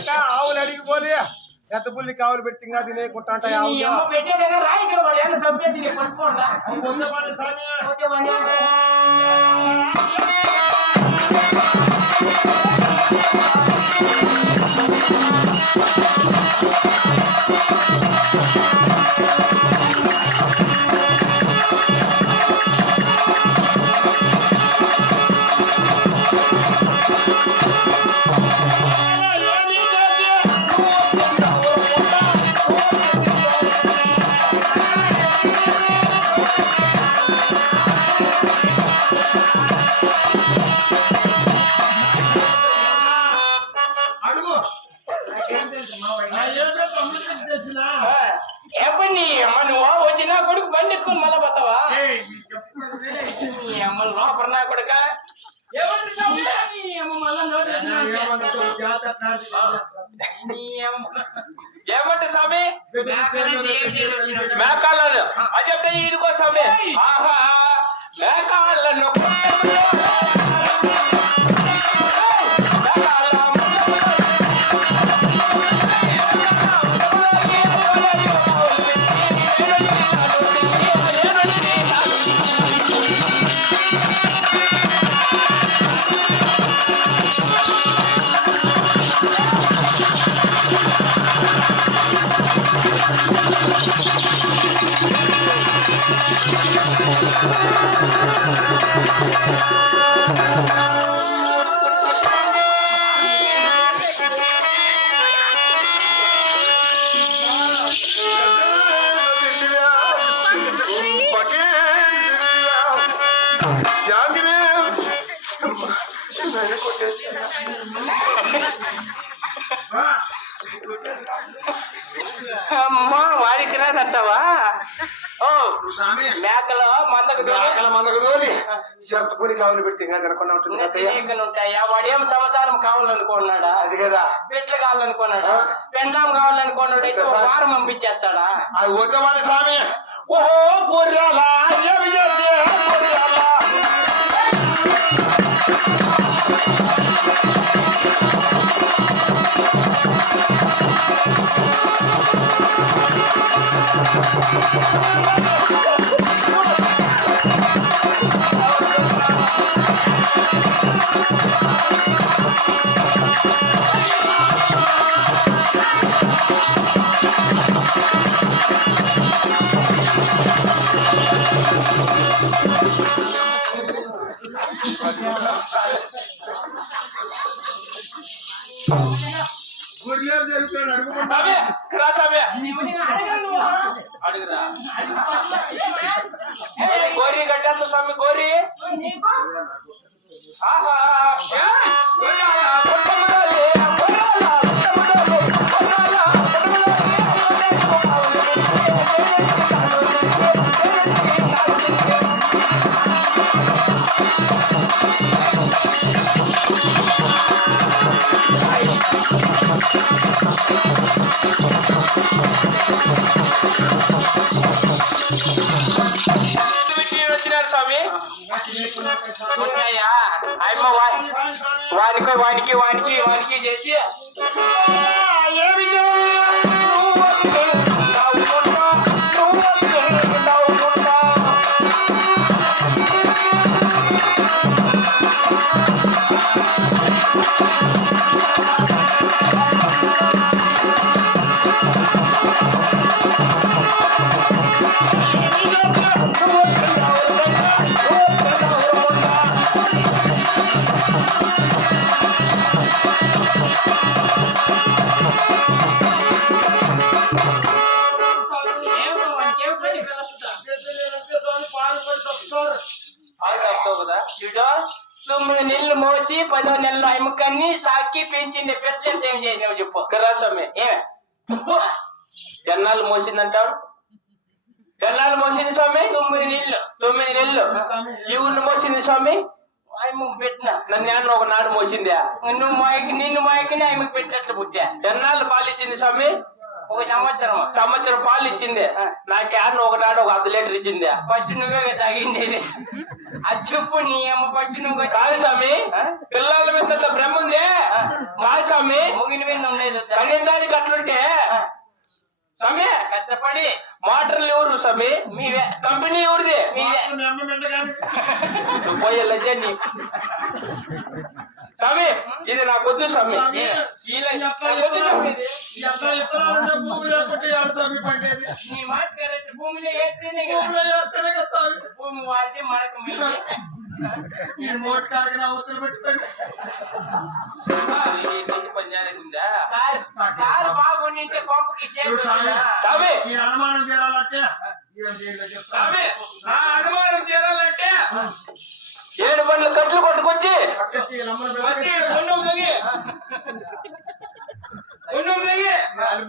ఏంటంటే ఆవులు అడిగిపోలే పెద్ద పుల్లి కావులు పెట్టి ఇంకా తినేకుంటా ఉంటాయి ఆవులు నీ అమ్మ లోపల నా కొడుక? ఏమంటే స్వామి. మేకాళ్ళను అదే ఇదిగో స్వామి. ఆహా! మేకాళ్ళను అమ్మా వాడికి రాదంటావా ఓ మేకలు మందకు మేకల మందకు తోలి. చెత్త పులి కావులు పెట్టి ఇంకా తినకుండా ఉంటుంది. ఉంటాయా వాడు ఏం సంసారం కావాలనుకున్నాడా అది కదా. పెట్లు కావాలనుకున్నాడా? పెండాం కావాలనుకున్నాడు? అయితే వారం పంపించేస్తాడా? అది వద్దమని స్వామి. గొర్రెలు జరుగుతున్నాడు అడుగుకుంటా స్వామి రా స్వామి అడగను. అడుగురా గోరి కట్టేస్తా స్వామి గోరి ఆహా వానికి వానికి వానికి వానికి చేసి ఇదో తొమ్మిది నెలలు మోచి పదో నెలలు అమ్మకాన్ని సాకి పెంచింది. పెద్ద ఏం చేసినావు చెప్పు. కదా స్వామి ఏమే ఎన్నాళ్ళు మోసిందంటావు? ఎన్నాళ్ళు మోసింది స్వామి తొమ్మిది నెలలు తొమ్మిది నెలలు ఈ ఊరిని మోసింది స్వామి? అమ్మ పెట్టిన. నన్ను ఏమన్నా ఒక నాడు మోసిందా? నువ్వు మాయకి నిన్ను మాయకిని ఆమెకు పెట్టేట్లు పుట్టా. ఎన్నాళ్ళు పాలు ఇచ్చింది స్వామి? ఒక సంవత్సరం. సంవత్సరం పాలు ఇచ్చింది నాకు ఏమన్నా ఒకనాడు ఒక అర్ధ లీటర్ ఇచ్చిందా? ఫస్ట్ నువ్వే తాగిండేది. అచ్చుప్పు నీ అమ్మ పట్టును స్వామి పిల్లల మీద భ్రమ ఉందే కాదు స్వామి ముగిన మీద ఉండేది కనీసానికి అట్లుంటే స్వామి కష్టపడి మోటార్లు ఎవరు స్వామి మీవే కంపెనీ ఎవరిది మీవే పోయే లజ్జని స్వామి ఇది నా పొద్దు స్వామి నీ మాట పెట్టుకోండి ఈ మంచి పని చేయలేకుందా? కారు కారు బాగుండింటే పంపుకి చూడు స్వామి, చేరు స్వామి ఈ అనుమానం తీరాలంటే ఏం చేయాలో చెప్తాను. స్వామి నా అనుమానం తీరాలంటే ఏడు బండ్లు కట్లు కొట్టుకొచ్చి పక్కకి ఈ నమ్మని వచ్చి పెట్టుకోండి. గుండం దిగి గుండం దిగి గాలి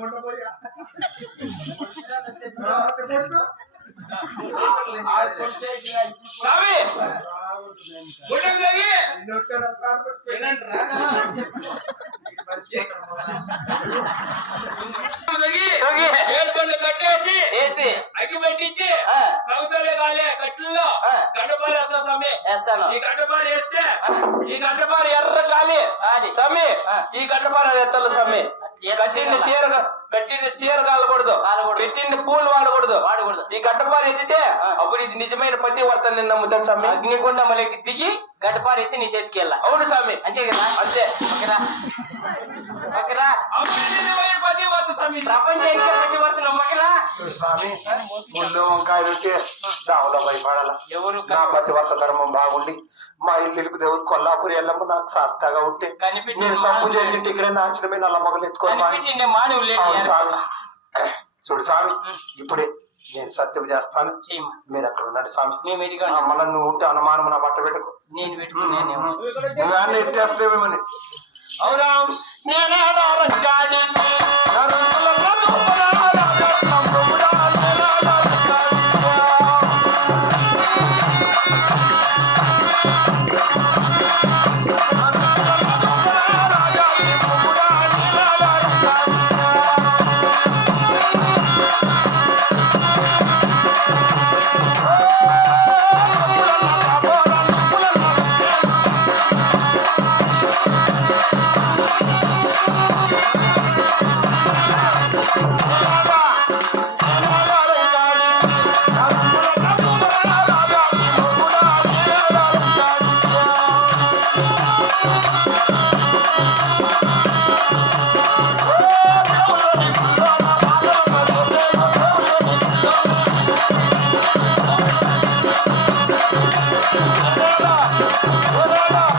కట్టేసి వేసి. అగ్గి పెట్టించి. సంవత్సరాలే కాలే కట్లలో ఆ. గడ్డపాలు వేస్తా స్వామి ఈ గడ్డపాలు వేస్తే ఈ గడ్డపార ఎర్ర కాలి స్వామి ఈ గడ్డపార ఎత్తలు స్వామి కట్టింది చీర కట్టింది చీర కాలకూడదు పెట్టింది పూలు వాడకూడదు వాడకూడదు ఈ గడ్డపార ఎత్తితే అప్పుడు ఇది నిజమైన పతి వర్తని నమ్ముతాను స్వామి అగ్నిగుండములకి దిగి గడ్డపార ఎత్తి నీ చేతికి వెళ్ళా అవును స్వామి అంతే కదా అంతే నిజమైన పతి వర్త స్వామి ప్రపంచానికి పతి వర్తన నమ్మకరా స్వామి ముళ్ళు వంకాయలు ఉంటే దావులో భయపడాల ఎవరు నా మధ్యవర్త ధర్మం బాగుండి మా ఇల్లు దేవుడు కొల్లాపురి ఎల్లమ్మ నాకు సార్థగా ఉంటే. నేను తప్పు చేసి ఇక్కడ నాచడమే నల్ల మొగలు మాని. స్వామి చూడు స్వామి ఇప్పుడే నేను సత్యం చేస్తాను. మీరు అక్కడ ఉన్నాడు స్వామి మళ్ళీ నువ్వు ఉంటే అనుమానం నా బట్ట పెట్టుకో. నేను అన్ని ఎత్తేస్తావేమని అవునా?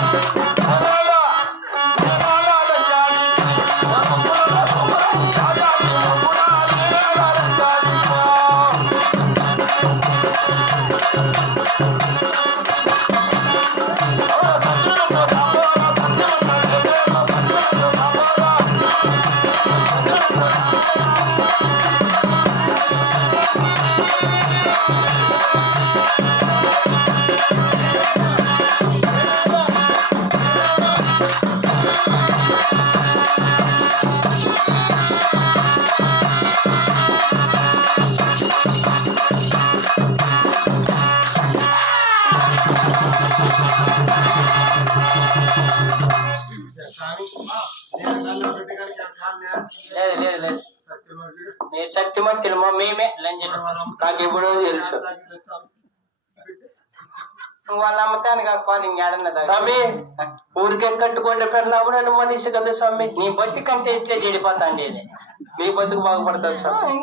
Thank you. మీరు మేమే లంజలు నాకు ఎప్పుడో తెలుసు. నువ్వు వాళ్ళ నమ్మకాన్ని కాకపోతే ఇంకేడన్నా స్వామి ఊరికే కట్టుకోండి పెళ్ళాము నన్ను మనిషి కదా స్వామి. నీ బతికంటే ఇట్లే చెడిపోతాండి ఇది. నీ బతుకు బాగుపడతారు స్వామి.